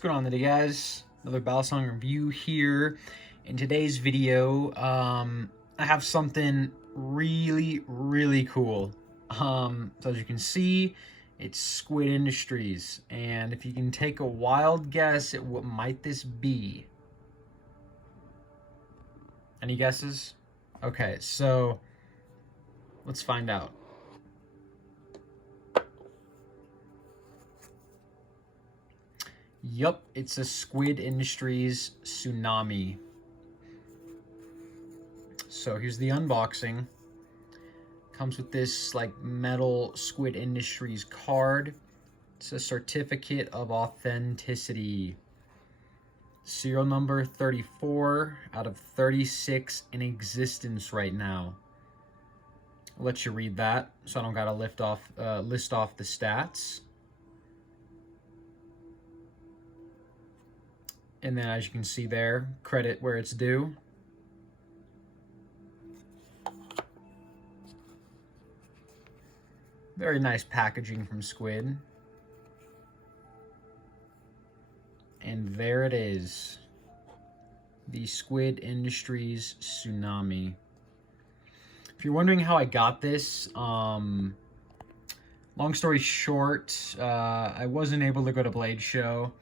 going on today, guys? Another balisong review here. In today's video, I have something really cool. So as you can see, it's Squid Industries, and if you can take a wild guess at what might this be. Any guesses? Okay, so let's find out. Yup, it's a Squid Industries Tsunami. So here's the unboxing. Comes with this like metal Squid Industries card. It's a certificate of authenticity. Serial number 34 out of 36 in existence right now. I'll let you read that, so I don't gotta list off the stats. And then, as you can see there, credit where it's due. Very nice packaging from Squid. And there it is. The Squid Industries Tsunami. If you're wondering how I got this, long story short, I wasn't able to go to Blade Show.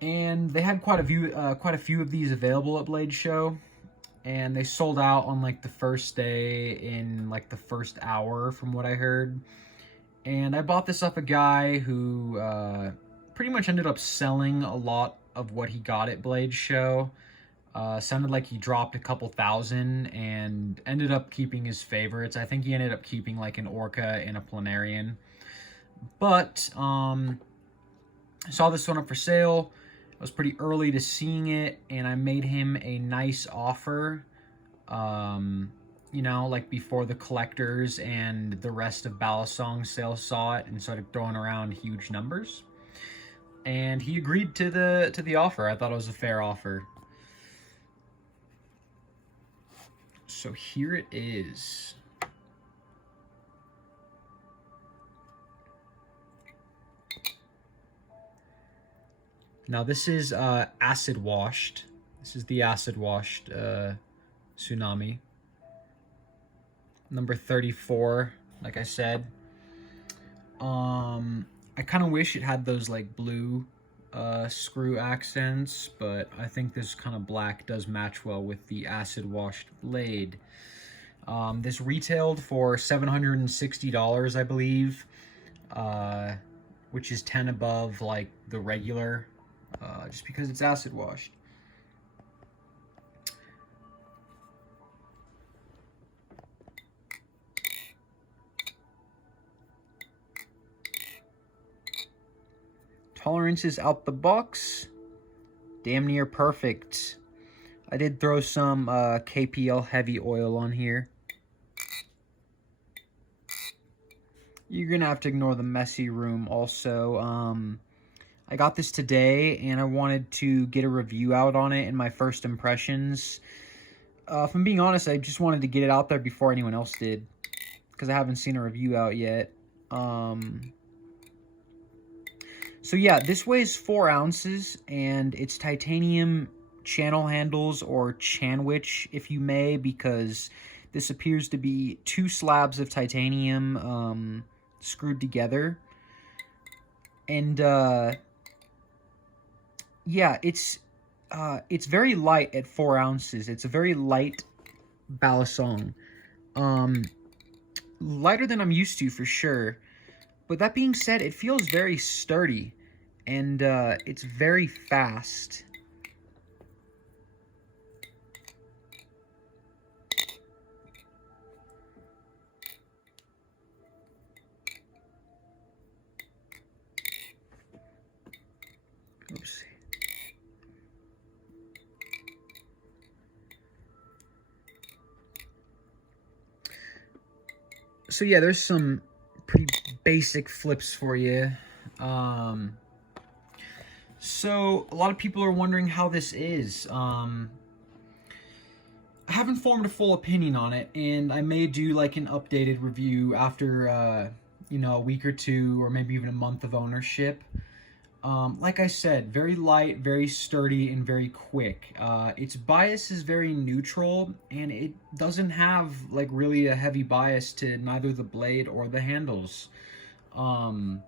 And they had quite a few of these available at Blade Show, and they sold out on like the first day in like the first hour, from what I heard. And I bought this off a guy who pretty much ended up selling a lot of what he got at Blade Show. Sounded like he dropped a couple thousand and ended up keeping his favorites. I think he ended up keeping like an Orca and a Planarian. But I saw this one up for sale. I was pretty early to seeing it, and I made him a nice offer, you know, like before the collectors and the rest of balisong sales saw it and started throwing around huge numbers. And he agreed to the offer. I thought it was a fair offer. So here it is. Now this is acid washed. This is the acid washed Tsunami. Number 34, like I said. I kind of wish it had those like blue screw accents, but I think this kind of black does match well with the acid washed blade. This retailed for $760, I believe, which is 10 above like the regular. Just because it's acid washed. Tolerances out the box, damn near perfect. I did throw some KPL heavy oil on here. You're gonna have to ignore the messy room also. I got this today, and I wanted to get a review out on it in my first impressions. If I'm being honest, I just wanted to get it out there before anyone else did, because I haven't seen a review out yet. So yeah, this weighs 4 ounces, and it's titanium channel handles, or chanwich, if you may, because this appears to be 2 slabs of titanium screwed together. And yeah, it's very light at 4 ounces. It's a very light balisong. Lighter than I'm used to, for sure. But that being said, it feels very sturdy. And it's very fast. Oops. So yeah, there's some pretty basic flips for you. So a lot of people are wondering how this is. I haven't formed a full opinion on it, and I may do like an updated review after you know, a week or two, or maybe even a month of ownership. Like I said, very light, very sturdy, and very quick. Its bias is very neutral, and it doesn't have like really a heavy bias to neither the blade or the handles. Um,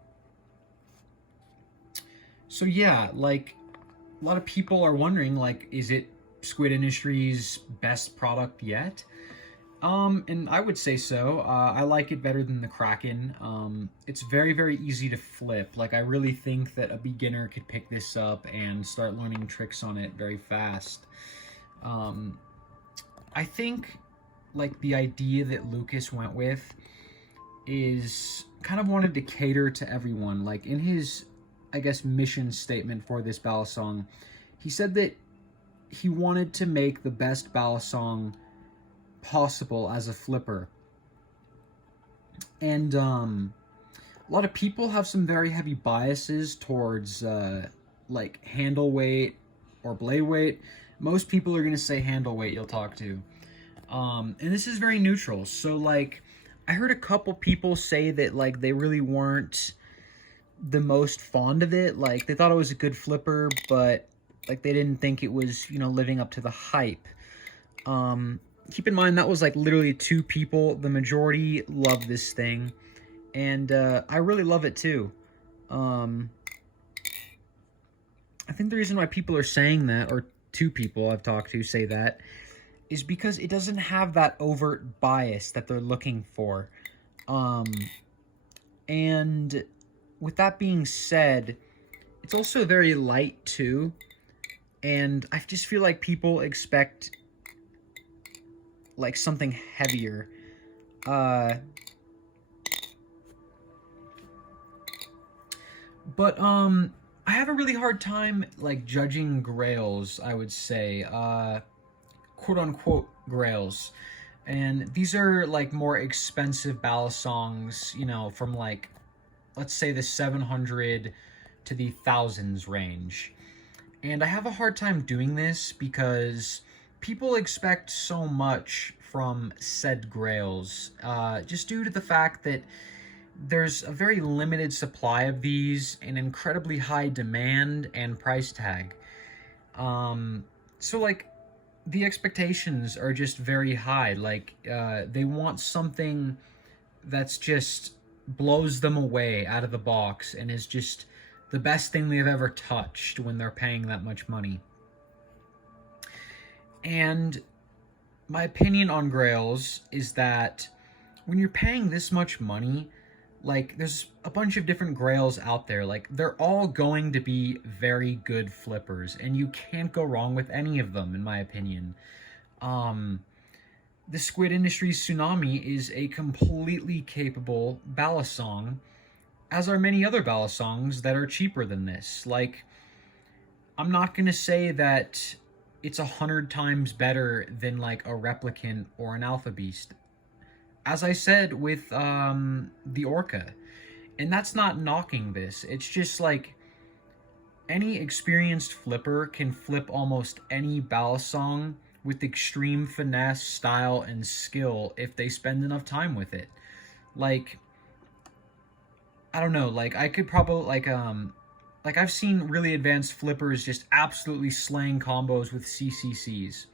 so yeah, like a lot of people are wondering, like, is it Squid Industries' best product yet? And I would say so. I like it better than the Kraken. It's very, very easy to flip. Like, I really think that a beginner could pick this up and start learning tricks on it very fast. Um, I think, like, the idea that Lucas went with is kind of wanted to cater to everyone. Like, in his, I guess, mission statement for this balisong, he said that he wanted to make the best balisong possible as a flipper. And a lot of people have some very heavy biases towards like handle weight or blade weight. Most people are going to say handle weight you'll talk to. And this is very neutral. So like I heard a couple people say that like they really weren't the most fond of it. Like they thought it was a good flipper, but like they didn't think it was, you know, living up to the hype. Keep in mind that was like literally 2 people. The majority love this thing, and I really love it too. I think the reason why people are saying that, or 2 people I've talked to say that, is because it doesn't have that overt bias that they're looking for. And with that being said, it's also very light too, and I just feel like people expect like something heavier. But I have a really hard time like judging grails, I would say. Quote unquote grails. And these are like more expensive balisongs, you know, from like, let's say the 700 to the thousands range. And I have a hard time doing this because people expect so much from said grails, just due to the fact that there's a very limited supply of these, an incredibly high demand and price tag. So like the expectations are just very high. Like they want something that's just blows them away out of the box and is just the best thing they've ever touched when they're paying that much money. And my opinion on grails is that when you're paying this much money, like there's a bunch of different grails out there, like they're all going to be very good flippers and you can't go wrong with any of them, in my opinion. The Squid Industries Tsunami is a completely capable balisong, as are many other balisongs that are cheaper than this. Like, I'm not gonna say that it's 100 times better than like a replicant or an alpha beast, as I said with the orca. And that's not knocking this, it's just like any experienced flipper can flip almost any balisong with extreme finesse, style, and skill if they spend enough time with it. Like, I don't know, like I could probably like I've seen really advanced flippers just absolutely slaying combos with CCCs.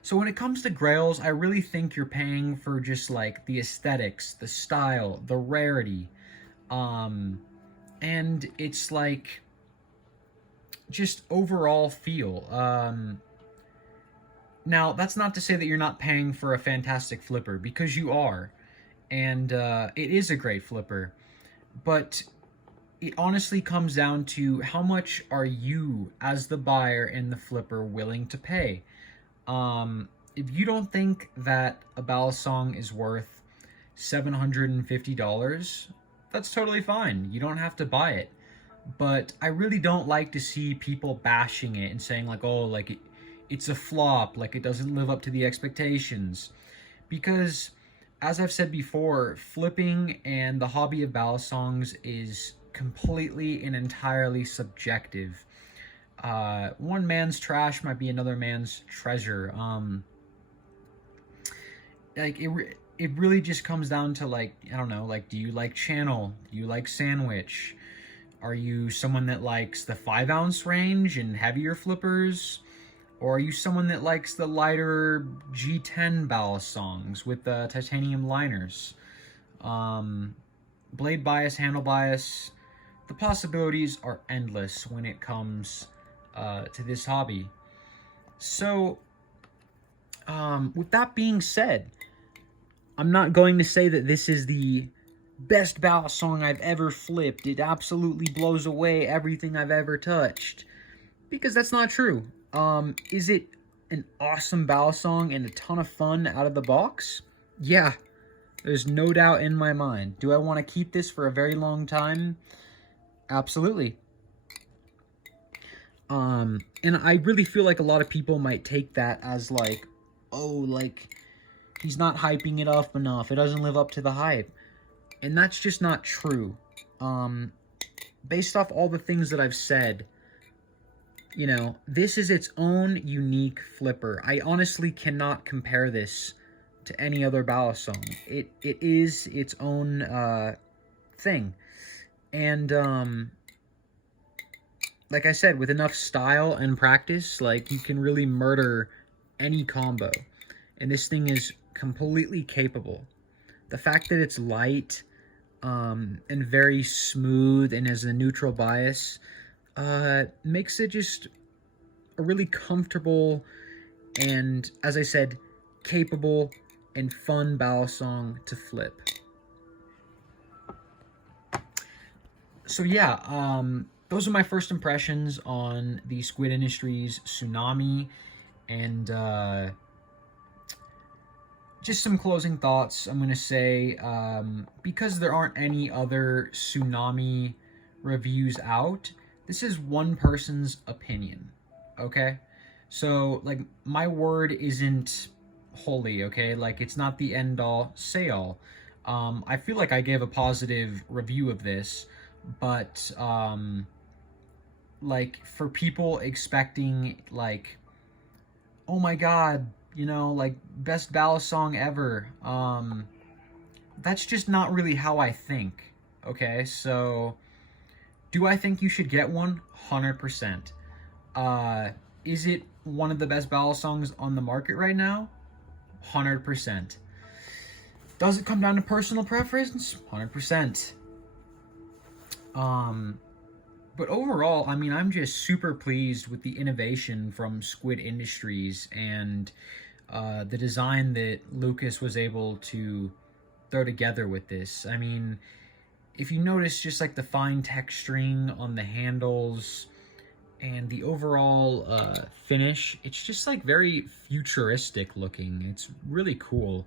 So when it comes to grails, I really think you're paying for just like the aesthetics, the style, the rarity, and it's like just overall feel. Now that's not to say that you're not paying for a fantastic flipper, because you are, and it is a great flipper, but it honestly comes down to how much are you as the buyer and the flipper willing to pay. If you don't think that a balisong is worth $750, that's totally fine. You don't have to buy it. But I really don't like to see people bashing it and saying like, oh, like it's a flop, like it doesn't live up to the expectations. Because as I've said before, flipping and the hobby of balisongs is completely and entirely subjective. One man's trash might be another man's treasure. Like it really just comes down to like, I don't know, like, do you like channel? Do you like sandwich? Are you someone that likes the 5-ounce range and heavier flippers? Or are you someone that likes the lighter G10 balisongs with the titanium liners? Blade bias, handle bias. The possibilities are endless when it comes to this hobby. So, with that being said, I'm not going to say that this is the best balisong I've ever flipped. It absolutely blows away everything I've ever touched. Because that's not true. Is it an awesome balisong and a ton of fun out of the box? Yeah, there's no doubt in my mind. Do I want to keep this for a very long time? Absolutely. And I really feel like a lot of people might take that as like, oh, like, he's not hyping it up enough. It doesn't live up to the hype. And that's just not true. Based off all the things that I've said, you know, this is its own unique flipper. I honestly cannot compare this to any other balisong. It is its own thing. And like I said, with enough style and practice, like, you can really murder any combo. And this thing is completely capable. The fact that it's light and very smooth and has a neutral bias makes it just a really comfortable and, as I said, capable and fun balisong to flip. So yeah, those are my first impressions on the Squid Industries Tsunami, and just some closing thoughts. I'm going to say, because there aren't any other Tsunami reviews out, this is one person's opinion, okay? So, like, my word isn't holy, okay? Like, it's not the end-all, say-all. I feel like I gave a positive review of this, but, like, for people expecting, like, oh my god, you know, like, best balisong ever, that's just not really how I think, okay? So, do I think you should get one? 100%. Is it one of the best balisongs on the market right now? 100%. Does it come down to personal preference? 100%. But overall, I mean, I'm just super pleased with the innovation from Squid Industries and the design that Lucas was able to throw together with this. I mean, if you notice just like the fine texturing on the handles and the overall finish, it's just like very futuristic looking. It's really cool.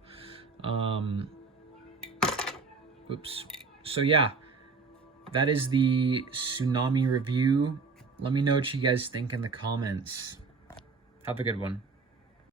Oops. So yeah, that is the Tsunami review. Let me know what you guys think in the comments. Have a good one.